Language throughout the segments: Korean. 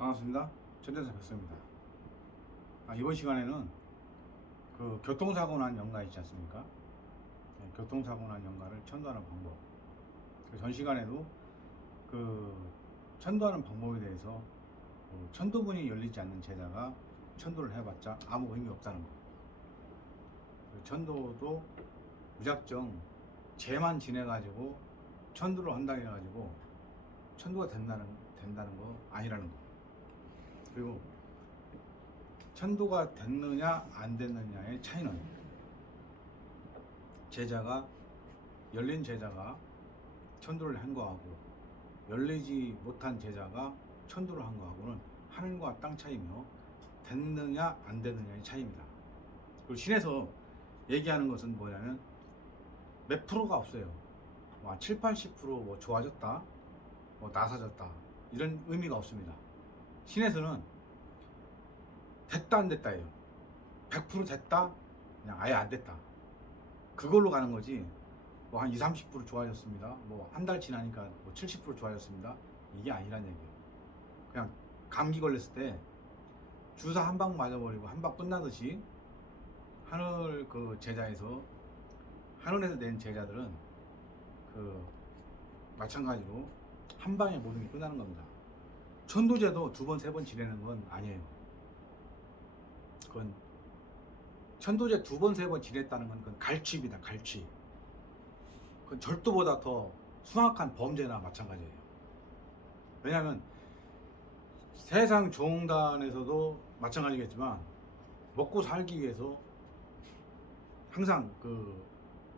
반갑습니다. 천재사 백서입니다. 이번 시간에는 그 교통사고 난 연가 있지 않습니까? 네, 교통사고 난 연가를 천도하는 방법. 전 시간에도 그 천도하는 방법에 대해서 천도문이 열리지 않는 제자가 천도를 해봤자 아무 의미 없다는 거. 천도도 무작정 죄만 지내가지고 천도를 한다고 해가지고 천도가 된다는 거 아니라는 거. 그리고 천도가 됐느냐 안 됐느냐의 차이는 열린 제자가 천도를 한 거하고 열리지 못한 제자가 천도를 한 거하고는 하늘과 땅 차이며 됐느냐 안 됐느냐의 차이입니다. 그리고 신에서 얘기하는 것은 뭐냐면 몇 프로가 없어요. 7, 80% 좋아졌다, 나사졌다 이런 의미가 없습니다. 신에서는 됐다 안 됐다예요. 100% 됐다, 그냥 아예 안 됐다. 그걸로 가는 거지. 한 20, 30% 좋아졌습니다. 한 달 지나니까 70% 좋아졌습니다. 이게 아니란 얘기예요. 그냥 감기 걸렸을 때 주사 한 방 맞아버리고 한 방 끝나듯이 하늘에서 낸 제자들은 마찬가지로 한 방에 모든 게 끝나는 겁니다. 천도제도 2번, 3번 지내는 건 아니에요. 그건 천도제 2번, 3번 지냈다는 건 그건 갈취입니다. 갈취. 그건 절도보다 더 숭악한 범죄나 마찬가지예요. 왜냐하면 세상 종단에서도 마찬가지겠지만 먹고 살기 위해서 항상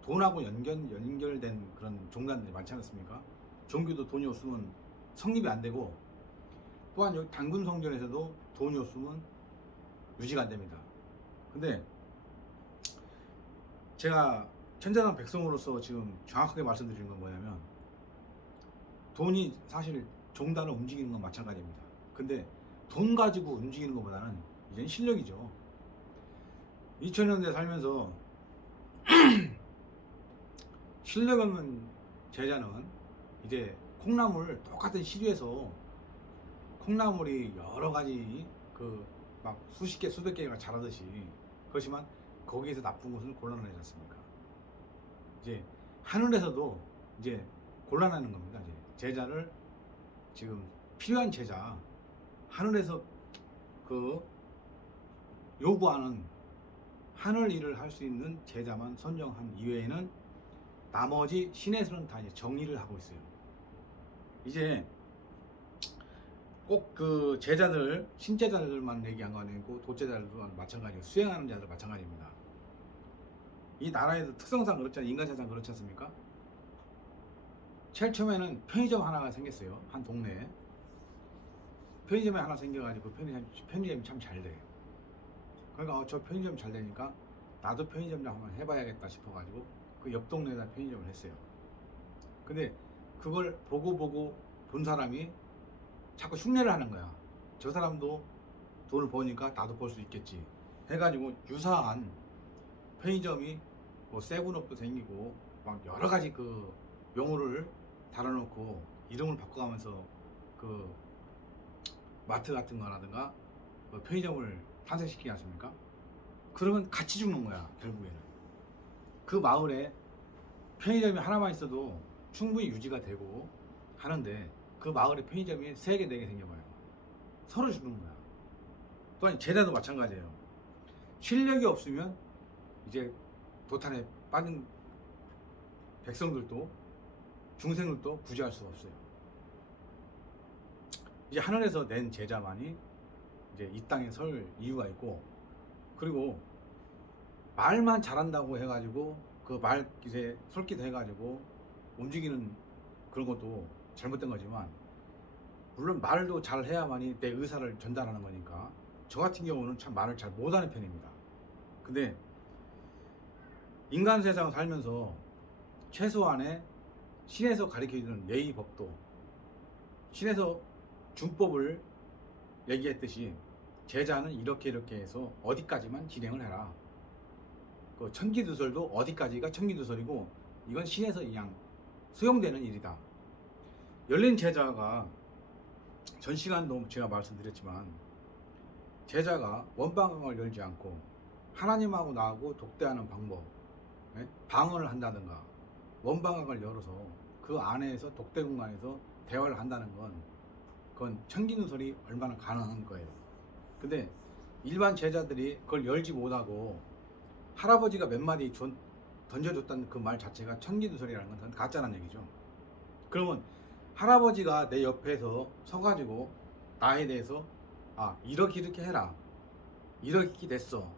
돈하고 연결된 그런 종단들이 많지 않습니까? 종교도 돈이 없으면 성립이 안 되고, 또한 여기 단군 성전에서도 돈이 없으면 유지가 안 됩니다. 근데 제가 천재당 백성으로서 지금 정확하게 말씀드리는 건 뭐냐면, 돈이 사실 종단을 움직이는 건 마찬가지입니다. 근데 돈 가지고 움직이는 것보다는 이제는 실력이죠. 2000년대 살면서 실력 없는 제자는 이제 콩나물 똑같은 시류에서 콩나물이 여러 가지 막 수십 개 수백 개가 자라듯이, 그렇지만 거기에서 나쁜 것을 골라내지 않습니까? 이제 하늘에서도 이제 골라내는 겁니다. 이제 제자를 지금 필요한 제자, 하늘에서 요구하는 하늘 일을 할 수 있는 제자만 선정한 이외에는 나머지 신에서는 다 이제 정리를 하고 있어요. 이제 꼭 제자들, 신제자들만 얘기한 거 아니고 도제자들도 마찬가지예요. 수행하는 자들 마찬가지입니다. 이 나라에도 특성상 그렇잖아요. 인간 세상 그렇지 않습니까? 제일 처음에는 편의점 하나가 생겼어요. 한 동네에 편의점이 하나 생겨가지고 편의점이 참 잘 돼. 그러니까 저 편의점 잘 되니까 나도 편의점 좀 한번 해봐야겠다 싶어가지고 그 옆 동네에다 편의점을 했어요. 근데 그걸 보고 본 사람이 자꾸 흉내를 하는 거야. 저 사람도 돈을 버니까 나도 벌 수 있겠지 해가지고 유사한 편의점이 세븐업도 생기고 막 여러 가지 명호를 달아놓고 이름을 바꿔가면서 마트 같은 거라든가 편의점을 탄생시키지 않습니까? 그러면 같이 죽는 거야. 결국에는 그 마을에 편의점이 하나만 있어도 충분히 유지가 되고 하는데, 그 마을에 편의점이 3개, 4개 생겨봐요. 서로 죽는 거야. 또한 제자도 마찬가지예요. 실력이 없으면 이제 도탄에 빠진 백성들도 중생들도 구제할 수가 없어요. 이제 하늘에서 낸 제자만이 이제 이 땅에 설 이유가 있고, 그리고 말만 잘한다고 해가지고 그 말 기세 솔깃해가지고 움직이는 그런 것도 잘못된 거지만, 물론 말도 잘 해야만이 내 의사를 전달하는 거니까 저 같은 경우는 참 말을 잘 못하는 편입니다. 근데 인간 세상 살면서 최소한의 신에서 가르쳐주는 예의 법도, 신에서 준법을 얘기했듯이 제자는 이렇게 해서 어디까지만 진행을 해라. 천기두설도 어디까지가 천기두설이고, 이건 신에서 그냥 수용되는 일이다. 열린 제자가 전 시간도 제가 말씀드렸지만 제자가 원방을 열지 않고 하나님하고 나하고 독대하는 방법, 예? 방언을 한다든가 원방학을 열어서 그 안에서 독대 공간에서 대화를 한다는 건 그건 천기누설이 얼마나 가능한 거예요. 근데 일반 제자들이 그걸 열지 못하고 할아버지가 몇 마디 던져줬다는 그 말 자체가 천기누설이라는 건 가짜라는 얘기죠. 그러면 할아버지가 내 옆에서 서가지고 나에 대해서 이렇게 이렇게 해라, 이렇게 됐어,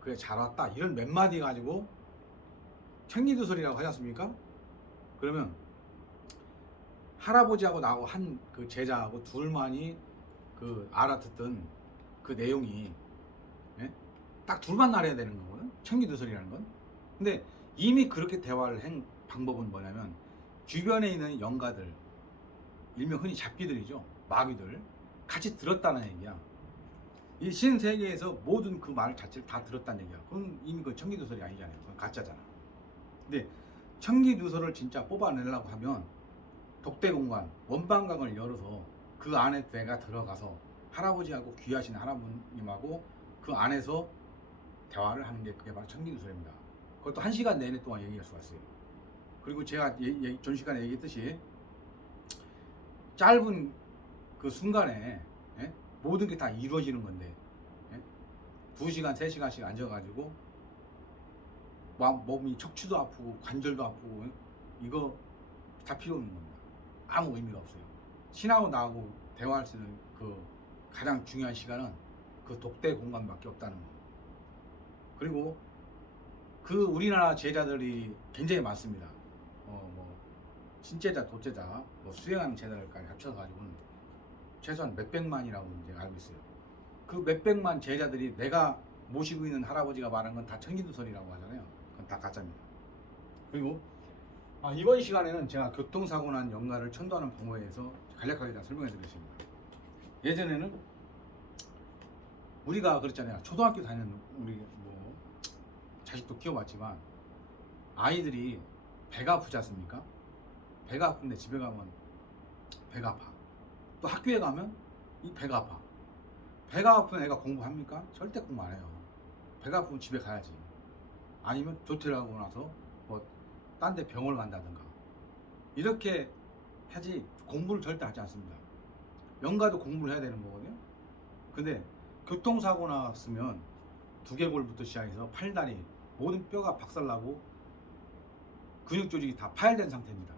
그래 잘 왔다, 이런 몇 마디 가지고 천기누설이라고 하지 않습니까? 그러면 할아버지하고 나하고 한 그 제자하고 둘만이 그 알아듣던 그 내용이, 예? 딱 둘만 알아야 되는 거거든, 천기누설이라는 건. 근데 이미 그렇게 대화를 한 방법은 뭐냐면 주변에 있는 영가들, 일명 흔히 잡기들이죠, 마귀들 같이 들었다는 얘기야. 이 신세계에서 모든 그 말 자체를 다 들었다는 얘기야. 그건 이미 그 천기누설이 아니잖아요. 그건 가짜잖아. 근데 천기누설을 진짜 뽑아내려고 하면 독대공간, 원방강을 열어서 그 안에 내가 들어가서 할아버지하고 귀하신 할아버님하고 그 안에서 대화를 하는 게 그게 바로 천기누설입니다. 그것도 1시간 내내 동안 얘기할 수가 있어요. 그리고 제가 전 시간에 얘기했듯이 짧은 그 순간에, 예? 모든 게 다 이루어지는 건데, 예? 2시간, 3시간씩 앉아가지고 몸이 척추도 아프고 관절도 아프고, 예? 이거 다 필요 없는 겁니다. 아무 의미가 없어요. 신하고 나하고 대화할 수 있는 그 가장 중요한 시간은 그 독대 공간밖에 없다는 거. 그리고 그 우리나라 제자들이 굉장히 많습니다. 뭐 신제자, 도제자, 뭐 수행하는 제자들까지 합쳐서 가지고는 최소한 몇백만이라고 이제 알고 있어요. 그 몇백만 제자들이 내가 모시고 있는 할아버지가 말한 건 다 천기누설이라고 하잖아요. 그건 다 가짜입니다. 그리고 이번 시간에는 제가 교통사고 난 영가를 천도하는 방법에 대해서 간략하게 다 설명해 드리겠습니다. 예전에는 우리가 그랬잖아요. 초등학교 다니는 우리 뭐 자식도 키워봤지만 아이들이 배가 아프지 않습니까? 배가 아픈데 집에 가면 배가 아파. 또 학교에 가면 이 배가 아파. 배가 아픈 애가 공부합니까? 절대 공부 안 해요. 배가 아프면 집에 가야지. 아니면 조퇴를 하고 나서 뭐 딴 데 병원을 간다든가 이렇게 하지 공부를 절대 하지 않습니다. 영가도 공부를 해야 되는 거거든요. 근데 교통사고 났으면 두개골부터 시작해서 팔다리 모든 뼈가 박살나고 근육 조직이 다 파열된 상태입니다.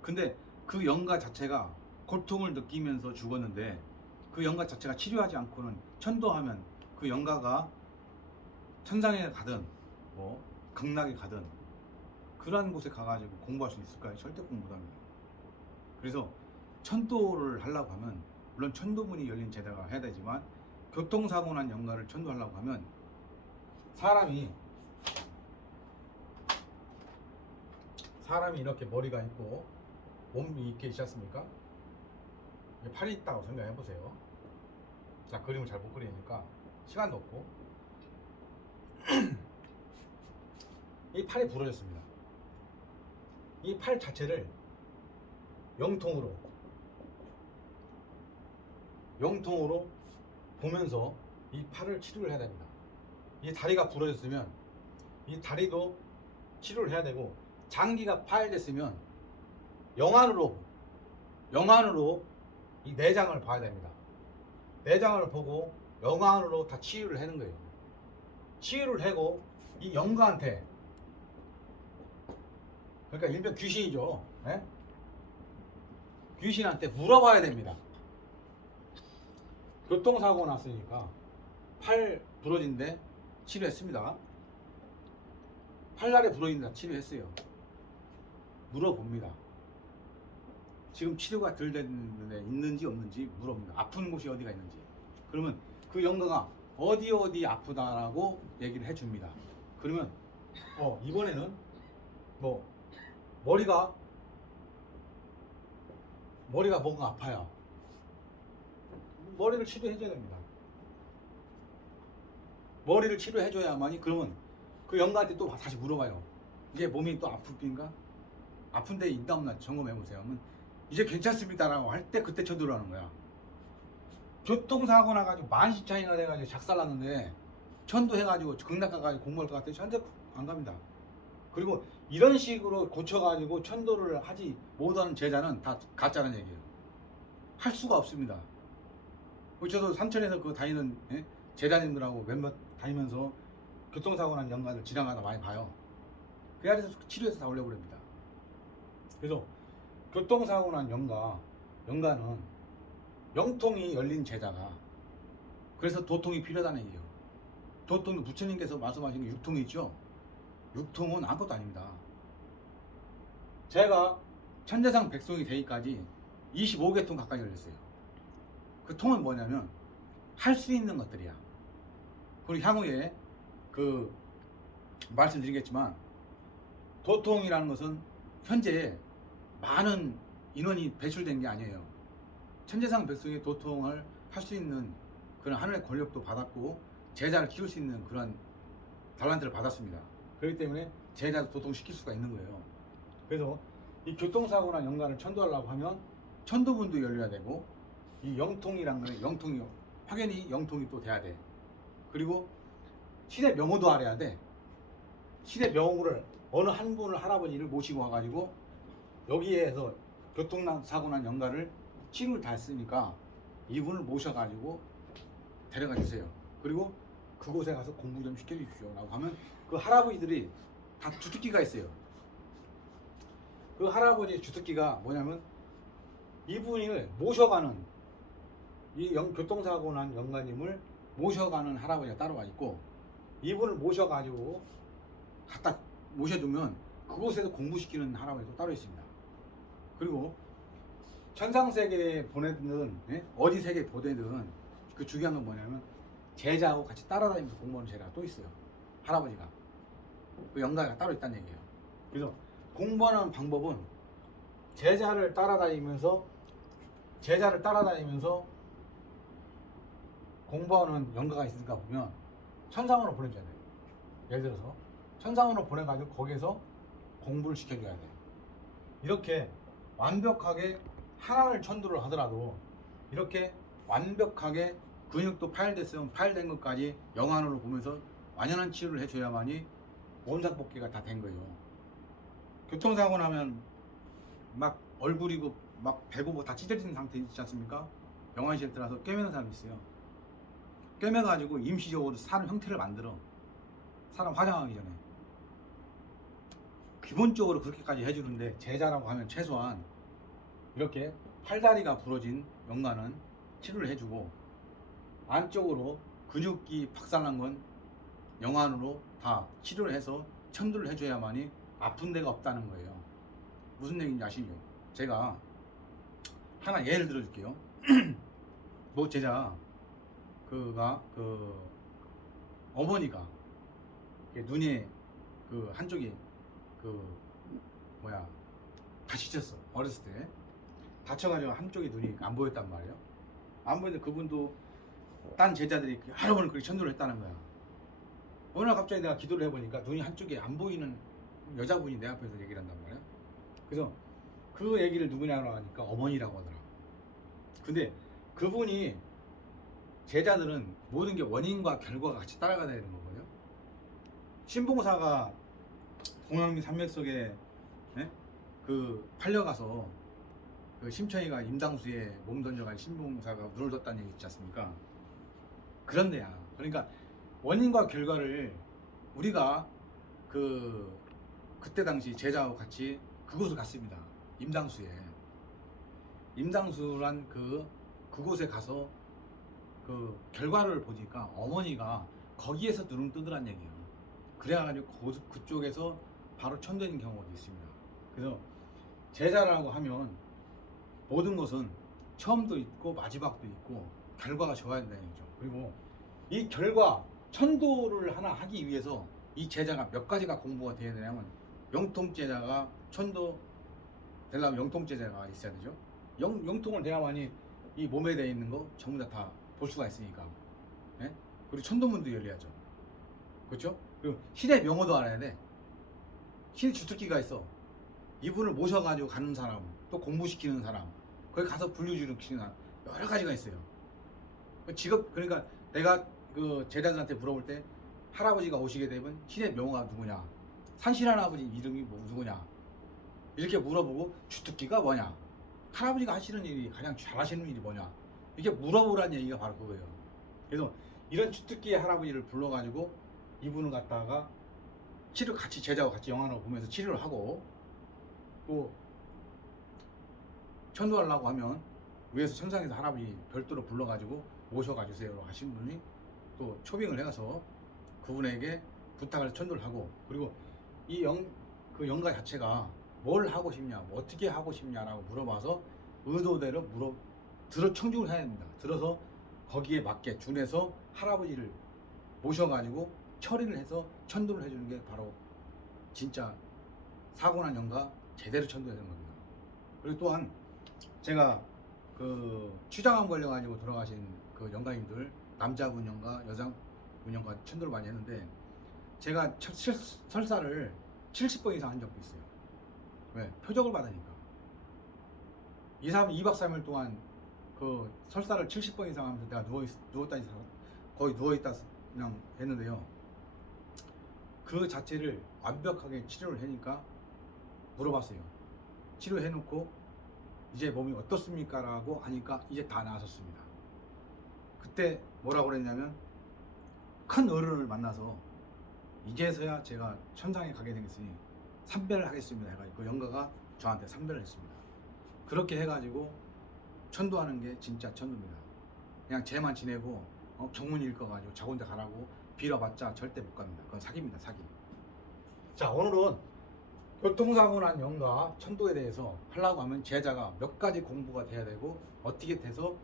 근데 그 영가 자체가 고통을 느끼면서 죽었는데 그 영가 자체가 치료하지 않고는 천도하면 그 영가가 천상에 가든 뭐 극락에 가든 그러한 곳에 가가지고 공부할 수 있을까요? 절대 공부 못합니다. 그래서 천도를 하려고 하면 물론 천도문이 열린 제자가 해야 되지만 교통사고 난 영가를 천도하려고 하면 사람이 이렇게 머리가 있고 몸이 있게 있지 않습니까? 팔이 있다고 생각해 보세요. 자, 그림을 잘 못 그리니까 시간도 없고 이 팔이 부러졌습니다. 이 팔 자체를 영통으로 보면서 이 팔을 치료를 해야 됩니다. 이 다리가 부러졌으면 이 다리도 치료를 해야 되고, 장기가 파열됐으면 영안으로 이 내장을 봐야 됩니다. 내장을 보고 영안으로 다 치유를 하는 거예요. 치유를 하고 이 영가한테, 그러니까 일명 귀신이죠. 예? 귀신한테 물어봐야 됩니다. 교통사고 났으니까 팔 부러진데 치료했습니다. 팔다리 부러진다 치료했어요. 물어봅니다. 지금 치료가 덜 됐는데 있는지 없는지 물어봅니다. 아픈 곳이 어디가 있는지. 그러면 그 영가가 어디 아프다라고 얘기를 해줍니다. 그러면 이번에는 뭐 머리가 뭔가 아파요. 머리를 치료해줘야 됩니다. 머리를 치료해줘야만이, 그러면 그 영가한테 또 다시 물어봐요. 이게 몸이 또 아픈가? 아픈데 있나 없나 점검해보세요. 이제 괜찮습니다라고 할 때 그때 쳐들어가는 거야. 교통사고 나가지고 만시차이나 돼가지고 작살났는데 천도해가지고 극락가가지고 공부할 것 같아요? 절대 안 갑니다. 그리고 이런 식으로 고쳐가지고 천도를 하지 못하는 제자는 다 가짜는 얘기예요. 할 수가 없습니다. 저도 삼천에서 그 다니는 제자님들하고 몇몇 다니면서 교통사고 난 영가들 지나가다 많이 봐요. 그 자리에서 치료해서 다 올려버립니다. 그래서 교통사고 난 영가는 영통이 열린 제자가, 그래서 도통이 필요하다는 얘기예요. 도통은 부처님께서 말씀하신 게 육통이 있죠. 육통은 아무것도 아닙니다. 제가 천재상 백송이 되기까지 25개 통 가까이 열렸어요. 그 통은 뭐냐면 할 수 있는 것들이야. 그리고 향후에 그 말씀드리겠지만, 도통이라는 것은 현재 많은 인원이 배출된 게 아니에요. 천재상 백성의 도통을 할 수 있는 그런 하늘의 권력도 받았고 제자를 키울 수 있는 그런 달란트를 받았습니다. 그렇기 때문에 제자도 도통시킬 수가 있는 거예요. 그래서 이 교통사고나 영가를 천도하려고 하면 천도문도 열려야 되고, 이 영통이란 거는 영통이 확연히 영통이 또 돼야 돼. 그리고 시대 명호도 알아야 돼. 시대 명호를 어느 한 분을 할아버지를 모시고 와가지고 여기에서 교통사고 난 영가를 치료를 다 했으니까 이분을 모셔가지고 데려가 주세요. 그리고 그곳에 가서 공부 좀 시켜주십시오 라고 하면 그 할아버지들이 다 주특기가 있어요. 그 할아버지 주특기가 뭐냐면, 이분을 모셔가는, 이 교통사고 난 영가님을 모셔가는 할아버지가 따로 와 있고, 이분을 모셔가지고 갖다 모셔두면 그곳에서 공부시키는 할아버지도 따로 있습니다. 그리고 천상세계에 보내든 어디 세계에 보내든 그 중요한 건 뭐냐면, 제자하고 같이 따라다니면서 공부하는 제자가 또 있어요. 할아버지가. 그 영가가 따로 있다는 얘기예요. 그래서 공부하는 방법은 제자를 따라다니면서 공부하는 영가가 있으니까 보면 천상으로 보내줘야 돼요. 예를 들어서 천상으로 보내가지고 거기에서 공부를 시켜줘야 돼요. 이렇게 완벽하게 하나를 천도를 하더라도 이렇게 완벽하게 근육도 파열됐으면 파열된 것까지 영안으로 보면서 완연한 치료를 해줘야만이 원상복귀가 다 된 거예요. 교통사고 나면 막 얼굴이고 막 배고 다 찢어진 상태 있지 않습니까? 병원실 들어가서 꿰매는 사람이 있어요. 꿰매가지고 임시적으로 사람 형태를 만들어. 사람 화장하기 전에. 기본적으로 그렇게까지 해주는데, 제자라고 하면 최소한 이렇게 팔다리가 부러진 영가는 치료를 해주고, 안쪽으로 근육이 박살난 건 영안으로 다 치료를 해서 천도를 해줘야만이 아픈 데가 없다는 거예요. 무슨 얘기인지 아시죠? 제가 하나 예를 들어 줄게요. 뭐 제자 그가 어머니가 눈에 그 한쪽이 다치셨어. 어렸을 때 다쳐가지고 한쪽이 눈이 안 보였단 말이에요. 안 보이는데 그분도 딴 제자들이 여러 번을 그렇게 천도를 했다는 거야. 어느 날 갑자기 내가 기도를 해보니까 눈이 한쪽이 안 보이는 여자분이 내 앞에서 얘기를 한단 말이야. 그래서 그 얘기를 누구냐고 하니까 어머니라고 하더라. 근데 그분이, 제자들은 모든 게 원인과 결과가 같이 따라가야 되는 거거든요. 신봉사가 동양미 산맥 속에 팔려가서 그 심천이가 임당수에 몸 던져간 신봉사가 눈을 떴다는 얘기 있지 않습니까? 그런 데야. 그러니까 원인과 결과를 우리가 그때 당시 제자하고 같이 그곳을 갔습니다. 임당수에. 임당수란 그곳에 가서 그 결과를 보니까 어머니가 거기에서 눈을 뜨더란 얘기예요. 그래가지고 그쪽에서 바로 천도인 경우가 있습니다. 그래서 제자라고 하면 모든 것은 처음도 있고 마지막도 있고 결과가 좋아야 된다는 얘기죠. 그리고 이 결과, 천도를 하나 하기 위해서 이 제자가 몇 가지가 공부가 돼야 되냐면, 영통제자가 천도 되려면 영통제자가 있어야 되죠. 영통을 돼야만이 이 몸에 되어 있는 거 전부 다 볼 수가 있으니까. 그리고 천도문도 열려야죠. 그렇죠? 그리고 시대 명호도 알아야 돼. 시대 주특기가 있어. 이분을 모셔가지고 가는 사람, 또 공부시키는 사람, 거기 가서 분류주는 사람, 여러 가지가 있어요. 그 직업 그러니까 내가 그 제자들한테 물어볼 때 할아버지가 오시게 되면 신의 명호가 누구냐, 산신 할아버지 이름이 뭐 누구냐 이렇게 물어보고 주특기가 뭐냐, 할아버지가 하시는 일이 가장 잘하시는 일이 뭐냐 이렇게 물어보라는 얘기가 바로 그거예요. 그래서 이런 주특기의 할아버지를 불러가지고 이분을 갖다가 치료 같이 제자와 같이 영화를 보면서 치료를 하고 또 천도하려고 하면 위에서 천상에서 할아버지 별도로 불러가지고 모셔가 주세요 하신 분이 또 초빙을 해가서 그분에게 부탁을 천도를 하고 그리고 이 그 영가 자체가 뭘 하고 싶냐 뭐 어떻게 하고 싶냐라고 물어봐서 의도대로 들어 청중을 해야 됩니다. 들어서 거기에 맞게 준해서 할아버지를 모셔가지고 처리를 해서 천도를 해주는 게 바로 진짜 사고난 영가 제대로 천도해야 되는 겁니다. 그리고 또한 제가 그 추장암 걸려가지고 돌아가신 그 영가님들 남자분 영가 여자분 영가 천도를 많이 했는데 제가 설사를 70번 이상 한 적도 있어요. 왜? 표적을 받으니까 2박 3일 동안 그 설사를 70번 이상 하면서 내가 누웠다 거의 누워있다 그냥 했는데요. 그 자체를 완벽하게 치료를 하니까 물어봤어요. 치료해놓고 이제 몸이 어떻습니까? 라고 하니까 이제 다 나아졌습니다. 그때 뭐라고 그랬냐면 큰 어른을 만나서 이제서야 제가 천상에 가게 되겠으니 삼배를 하겠습니다 해가지고 그 영가가 저한테 삼배를 했습니다. 그렇게 해가지고 천도하는 게 진짜 천도입니다. 그냥 쟤만 지내고 정문 읽어가지고 저 혼자 가라고 빌어봤자 절대 못 갑니다. 그건 사기입니다, 사기. 자, 오늘은 교통사고 난 영가 천도에 대해서 하려고 하면 제자가 몇 가지 공부가 돼야 되고 어떻게 돼서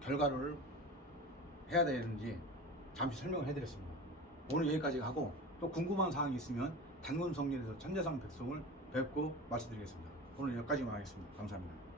결과를 해야 되는지 잠시 설명을 해드렸습니다. 오늘 여기까지 하고 또 궁금한 사항이 있으면 단군성전에서 천재상 백송을 뵙고 말씀드리겠습니다. 오늘 여기까지만 하겠습니다. 감사합니다.